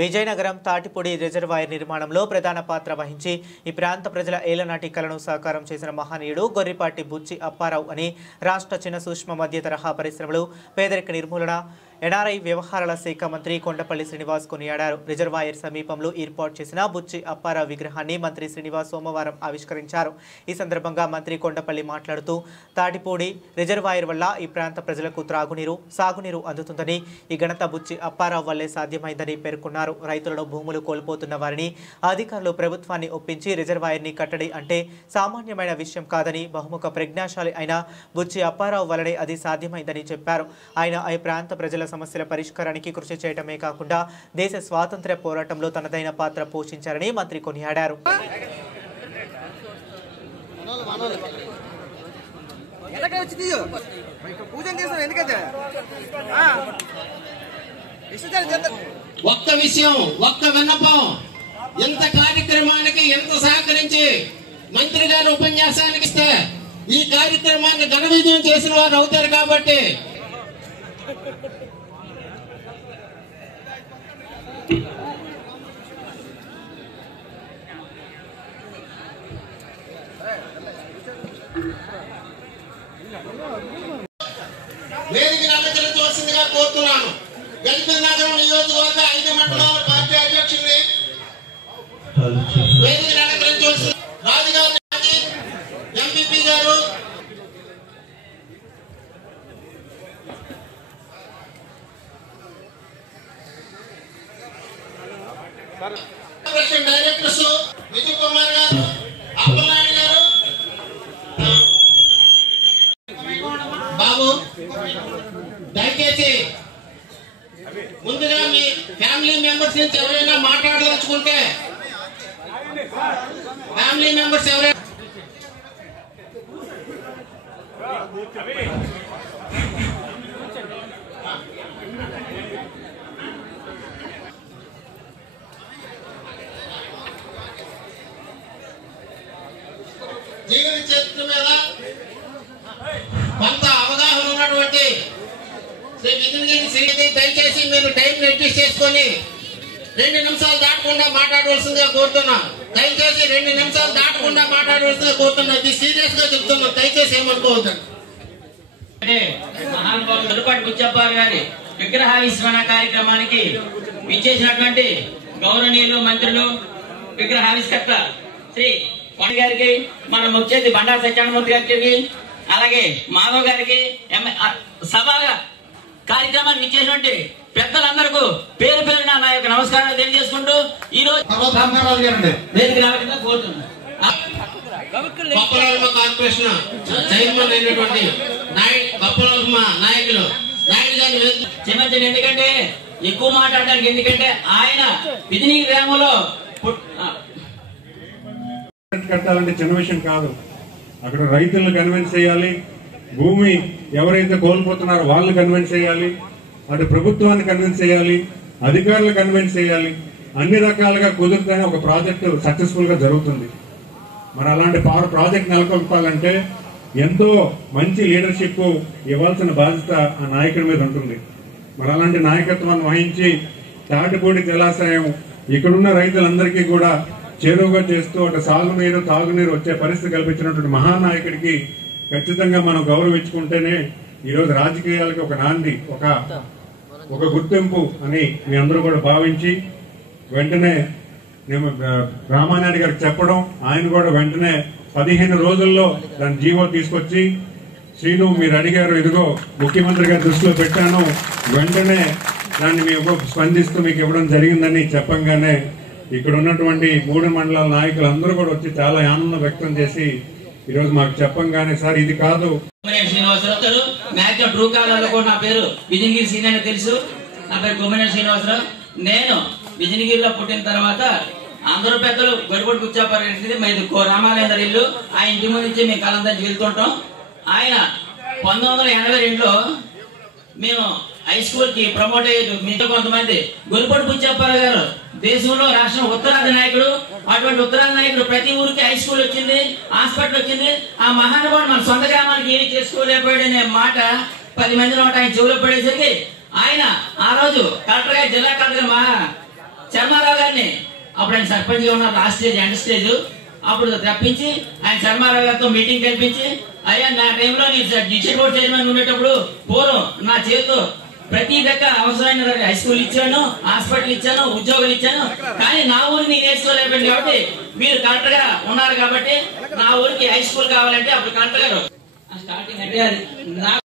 Vizianagaram Tatipudi reservoir నిర్మాణంలో ప్రధాన పాత్ర వహించి ఈ ప్రాంత ప్రజల ఏలనాటి కలను సాకారం చేసిన మహనీయుడు గొర్రిపాటి బుచ్చి అప్పారావు అని రాష్ట్ర చిన్న సూక్ష్మ మధ్య తరహా పరిశ్రమలు పేదరిక నిర్మూలన ఎన్ఆర్ఐ వ్యవహారాల శాఖ మంత్రి కొండపల్లి శ్రీనివాస్ కొనియాడారు. రిజర్వాయర్ సమీపంలో ఏర్పాటు చేసిన బుచ్చి అప్పారావు విగ్రహాన్ని మంత్రి శ్రీనివాస్ సోమవారం ఆవిష్కరించారు. ఈ సందర్భంగా మంత్రి కొండపల్లి మాట్లాడుతూ తాటిపూడి రిజర్వాయర్ వల్ల ఈ ప్రాంత ప్రజలకు త్రాగునీరు సాగునీరు అందుతుందని, ఈ ఘనత బుచ్చి అప్పారావు వల్లే సాధ్యమైందని పేర్కొన్నారు. రైతులను భూములు కోల్పోతున్న వారిని అధికారులు ప్రభుత్వాన్ని ఒప్పించి రిజర్వాయర్ని కట్టడి అంటే సామాన్యమైన విషయం కాదని, బహుముఖ ప్రజ్ఞాశాలి అయిన బుచ్చి అప్పారావు వల్లనే అది సాధ్యమైందని చెప్పారు. ఆయన ఈ ప్రాంత ప్రజల సమస్యల పరిష్కారానికి కృషి చేయడమే కాకుండా దేశ స్వాతంత్ర్య పోరాటంలో తనదైన పాత్ర పోషించారని మంత్రి కొనియాడారు. ఒక్క విషయం, ఒక్క విన్నపం, ఎంత కార్యక్రమానికి ఎంత సహకరించి మంత్రి గారు ఉపన్యాసానికి ఇస్తే ఈ కార్యక్రమాన్ని ఘన విజయం చేసిన వారు అవుతారు. కాబట్టి వేదికను అలంకరించవలసిందిగా కోరుతున్నాను. గజపతినగరం నియోజకవర్గ 5 మండలాల పార్టీ అధ్యక్షుడిని వేదికను అలంకరించవలసింది రాజుగారి ఎంపీపీ గారు, డైరెక్టర్స్ విజయ్ కుమార్ గారు, అప్పలనాయుడు గారు, బాబు దయచేసి ముందుగా మీ ఫ్యామిలీ మెంబర్స్ నుంచి ఎవరైనా మాట్లాడదలుచుకుంటే ఫ్యామిలీ మెంబర్స్ ఎవరైనా జీవన చరిత్ర మీద కొంత అవగాహన ఉన్నటువంటి శ్రీ విజయగిరి శ్రీనిధి దయచేసి మీరు టైం అడ్జస్ట్ చేసుకొని 2 నిమిషాలు దాటకుండా మాట్లాడవలసిందిగా కోరుతున్నా. దయచేసి 2 నిమిషాలు దాటకుండా మాట్లాడవలసిందిగా కోరుతున్నా. ఇది సీరియస్ గా చెప్తున్నా, దయచేసి ఏమనుకోవద్దు. మహానుభావులు గొర్రిపాటి బుచ్చి అప్పారావు గారి విగ్రహావిష్కరణ కార్యక్రమానికి విచ్చేసినటువంటి గౌరవనీయులు మంత్రులు, విగ్రహావిష్కర్త శ్రీ కొండ గారికి, మన ముఖ్యతి బండారు సత్యానందమూర్తి గారికి, అలాగే మాధవ్ గారికి, సభ కార్యక్రమాన్ని ఇచ్చేటువంటి పెద్దలందరికీ పేరు పేరున నా యొక్క నమస్కారాలు తెలియజేసుకుంటూ ఈ రోజు కార్పొరేషన్ చైర్మన్ అయినటువంటి నాయకులు నాయుడు గారిని క్షమించండి, ఎందుకంటే ఎక్కువ మాట్లాడడానికి, ఎందుకంటే ఆయన విజయనగరం గ్రామంలో కట్టాలంటే చిన్న విషయం కాదు. అక్కడ రైతులను కన్విన్స్ చేయాలి, భూమి ఎవరైతే కోల్పోతున్నారో వాళ్ళని కన్విన్స్ చేయాలి, అటు ప్రభుత్వాన్ని కన్విన్స్ చేయాలి, అధికారులు కన్విన్స్ చేయాలి. అన్ని రకాలుగా కుదిరితేనే ఒక ప్రాజెక్టు సక్సెస్ఫుల్ గా జరుగుతుంది. మరి అలాంటి ప్రాజెక్ట్ నెలకొల్పాలంటే ఎంతో మంచి లీడర్షిప్ ఇవ్వాల్సిన బాధ్యత ఆ నాయకుడి మీద ఉంటుంది. మరి అలాంటి నాయకత్వాన్ని వహించి తాటిపూడి జలాశయం ఇక్కడున్న రైతులందరికీ కూడా చేరువుగా చేస్తూ అటు సాగునీరు తాగునీరు వచ్చే పరిస్థితి కల్పించినటువంటి మహానాయకుడికి ఖచ్చితంగా మనం గౌరవించుకుంటేనే ఈరోజు రాజకీయాలకి ఒక నాంది, ఒక గుర్తింపు అని మీ అందరూ కూడా భావించి వెంటనే రామానాయుడు గారికి చెప్పడం, ఆయన కూడా వెంటనే 15 రోజుల్లో దాని జీవో తీసుకొచ్చి, శ్రీను మీరు అడిగారు, ఇదిగో ముఖ్యమంత్రి గారి దృష్టిలో పెట్టాను, వెంటనే దాన్ని మేము స్పందిస్తూ మీకు ఇవ్వడం జరిగిందని చెప్పంగానే ఇక్కడ ఉన్నటువంటి 3 మండలాల నాయకులు అందరూ కూడా వచ్చి చాలా ఆనందం వ్యక్తం చేసి ఈరోజు మాకు చెప్పంగానే సార్ ఇది కాదు. శ్రీనివాసరావు ట్రూ కాలంలో కూడా నా పేరు విజయగిరి సీనియర్ తెలుసు. నా పేరు కొమ్మినేని శ్రీనివాసరావు. నేను విజయగిరిలో పుట్టిన తర్వాత అందరూ పెద్దలు గొర్రిపాటి బుచ్చి అప్పారావు రామాలయం ఇల్లు, ఆ ఇంటి ముందు నుంచి మేము కాలంతా వెళ్తుంటాం. ఆయన 1982లో మేము హై స్కూల్ కి ప్రమోట్ అయ్యేది. మీతో కొంతమంది గొర్రిపాటి బుచ్చి అప్పారావు గారు దేశంలో రాష్ట్రం ఉత్తరాది నాయకుడు. అటువంటి ఉత్తరాది నాయకుడు ప్రతి ఊరికి హై స్కూల్ వచ్చింది, హాస్పిటల్ వచ్చింది. ఆ మహానుభావుడు మన సొంత గ్రామానికి ఏమి చేసుకోలేకపోయాడనే మాట 10 మందిలో ఆయన చెవులో పడేసరికి ఆయన ఆ రోజు కలెక్టర్ గారు, జిల్లా కలెక్టర్ గారిని, అప్పుడు ఆయన సర్పంచ్ గా ఉన్నారు, లాస్ట్ స్టేజ్ ఎండ్ స్టేజ్, అప్పుడు తప్పించి ఆయన శర్మారావు గారితో మీటింగ్ కల్పించి, అయ్యా నా టైంలో నీ డిస్ట్రిక్ట్ బోర్డు చైర్మన్ ఉండేటప్పుడు పూర్వం నా చేతితో ప్రతి దగ్గర అవసరమైన హై స్కూల్ ఇచ్చాను, హాస్పిటల్ ఇచ్చాను, ఉద్యోగాలు ఇచ్చాను, కానీ నా ఊరికి నేను నేర్చుకోలేకపోయింది కాబట్టి మీరు కలెక్టర్ గా ఉన్నారు కాబట్టి నా ఊరికి హై స్కూల్ కావాలంటే అప్పుడు కలెక్టర్ గారు స్టార్టింగ్ అంటే